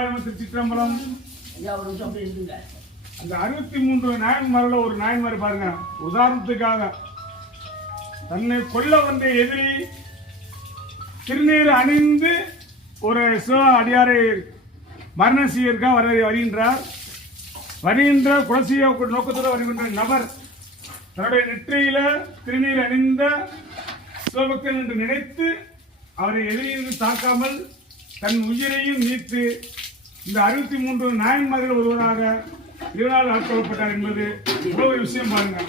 சிவாய திருச்சிற்றம்பலம் அந்த அறுபத்தி மூன்று நாயன்மாரில் ஒரு நாயன்மார் பாருங்க உதாரணத்துக்காக தன்னை கொல்ல வந்த எதிரி திருநீர் அணிந்து ஒரு சிவ அடியாரை மரணம் வர வருகின்றார் வருகின்ற குலசிய நோக்கத்தோடு வருகின்ற நபர் தன்னுடைய நெற்றியில திருநீர் அணிந்த சிவபக்தன் என்று நினைத்து அவரை எதிரியிருந்து தாக்காமல் தன் உயிரையும் நீத்து இந்த அறுபத்தி மூன்று நாயன்மார்கள் ஒருவராக இருநாள் ஆட்கொள்ளப்பட்டார் என்பது இவ்வளவு விஷயம் பாருங்க.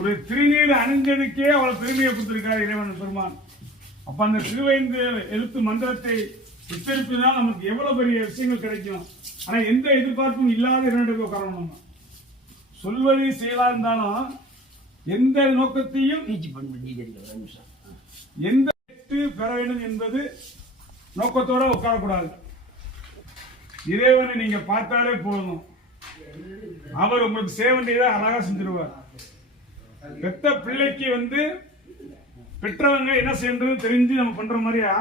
ஒரு திருநீர் அணிஞ்சதுக்கே அவ்வளவு பெருமையை கொடுத்திருக்கார் இறைவன் பெருமான். அப்ப அந்த திருவைந்து எழுத்து மந்திரத்தை உச்சரிப்புதான் நமக்கு எவ்வளவு பெரிய விஷயங்கள் கிடைக்கும். ஆனா எந்த எதிர்பார்ப்பும் இல்லாத இரண்டு நம்ம. சொல்வது செயலா இருந்தாலும் எந்த நோக்கத்தையும் எந்த பெற வேண்டும் என்பது நோக்கத்தோட உட்காரக்கூடாது. இறைவனை நீங்க பார்த்தாலே போதும். அவர் உங்களுக்கு செய்ய வேண்டியதை அழகா செஞ்சிருவார். பெத்த பிள்ளைக்கு வந்து பெற்றவங்க என்ன செய்யறது தெரிஞ்சு நம்ம பண்ற மாதிரியா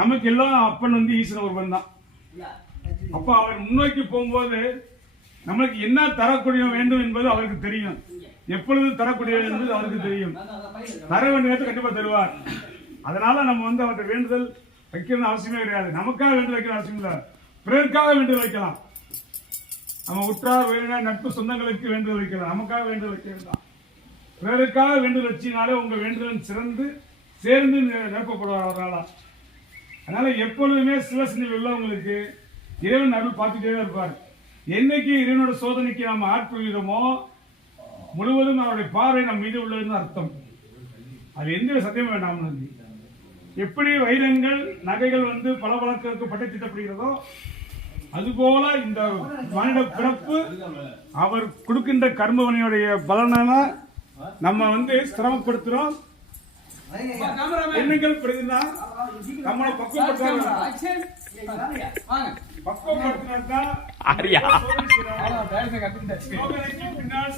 நமக்கு எல்லாம் அப்பன் வந்து ஈஸ்வரன் ஒருவன் தான். அப்ப அவர் முன்னோக்கி போகும்போது நம்மளுக்கு என்ன தரக்கூடிய வேண்டும் என்பது அவருக்கு தெரியும். எப்பொழுது தரக்கூடிய என்பது அவருக்கு தெரியும். தர வேண்டிய கண்டிப்பா தருவார். அதனால நம்ம வந்து அவர்கிட்ட வேண்டுதல் வைக்கணும்னு அவசியமே கிடையாது. நமக்காக வேண்டுதல் வைக்கணும் அவசியம் இல்லை பிறருக்காக வேண்டுதல் வைக்கலாம். நம்ம உற்றார் உறவினர் நட்பு சொந்தங்களுக்கு வேண்டுதல் வைக்கலாம். நமக்காக வேண்டுதல் வைக்க வேண்டாம். பிறருக்காக வேண்டுதல் வச்சினாலே உங்க வேண்டுதல் சிறந்து சேர்ந்து நி- நிரப்பப்படுவார் அவரால் அதனால எப்பொழுதுமே சிலசனில் உள்ளவங்களுக்கு இறைவன் அருள் பார்த்துட்டே தான் இருப்பார். என்னைக்கு இறைவனோட சோதனைக்கு நாம் ஆட்கொள்கிறோமோ முழுவதும் அவருடைய பார்வை நம் மீது உள்ளதுன்னு அர்த்தம். அது எந்த சத்தியமும் வேண்டாம் எப்படி வைரங்கள் நகைகள் வந்து பளபளக்கிறதுக்கு பட்டை திட்டப்படுகிறதோ அதுபோல இந்த மனித பிறப்பு அவர் கொடுக்கின்ற கர்மவனையுடைய பலனால நம்ம வந்து சிரமப்படுத்துறோம். எண்ணங்கள் பிறகுனா நம்மளை பக்குவப்படுத்த பக்குவப்படுத்தினால்தான்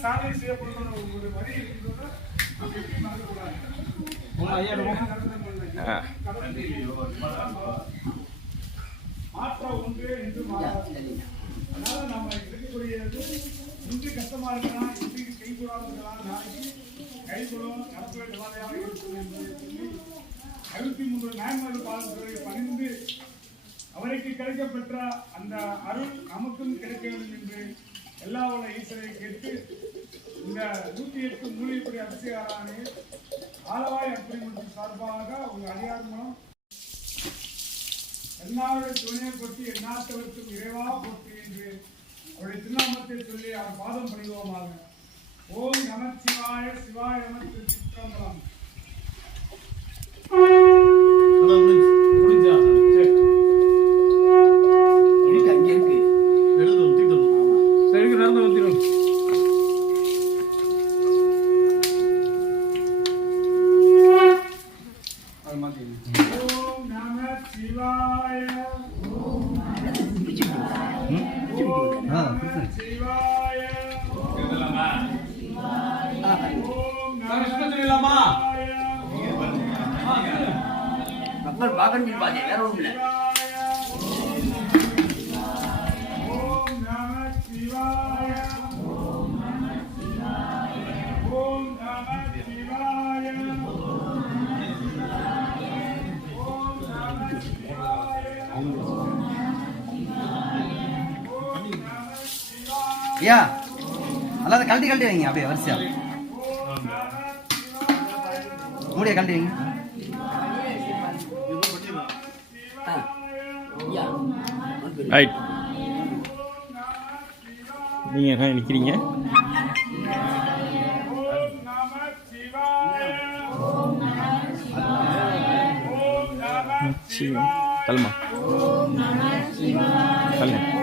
சோதனை செய்யப்படும் ஒரு வரி இருக்கின்றதோ, அதை எப்படி மாற்றம் ஒன்று என்று மாறாது அதனால நம்ம இருக்கக்கூடியது இன்று கஷ்டமா இருக்கலாம் இன்றைக்கு கை கூடாது இருக்கலாம் நாளைக்கு கை கூடும் நடத்துவே இருக்கும் என்பதை சொல்லி அறுபத்தி மூன்று நாயன்மார்கள் பாதத்துறை பணிந்து அவருக்கு கிடைக்கப்பெற்ற அந்த அருள் நமக்கும் கிடைக்க வேண்டும் என்று எல்லா உள்ள ஈஸ்வரை கேட்டு இந்த நூத்தி எட்டு மூலிகைப்படி அபிஷேகாரானே ஆலவாய் அப்பிரிமன்றத்தின் சார்பாக உங்கள் அடியார் மூலம் எல்லாருடைய துணையை பற்றி எல்லாத்தவருக்கும் இறைவா போற்றி என்று அவருடைய திருநாமத்தை சொல்லி அவர் பாதம் பணிவோமாக ஓம் நம சிவாய சிவாய நம திருச்சிற்றம்பலம் ஓம் நம சிவாய ஓம் நம சிவாய ஓம் நம சிவாய மக்கள் பார்க்கணும் பாதி வேற ஒன்றும் இல்லை ஐயா அல்லாத கழட்டி கழட்டி வைங்க அப்படியே வரிசையா. மூடிய கழட்டி வைங்க. ரைட் நீங்கள் நிற்கிறீங்க शिव कलमा कलमा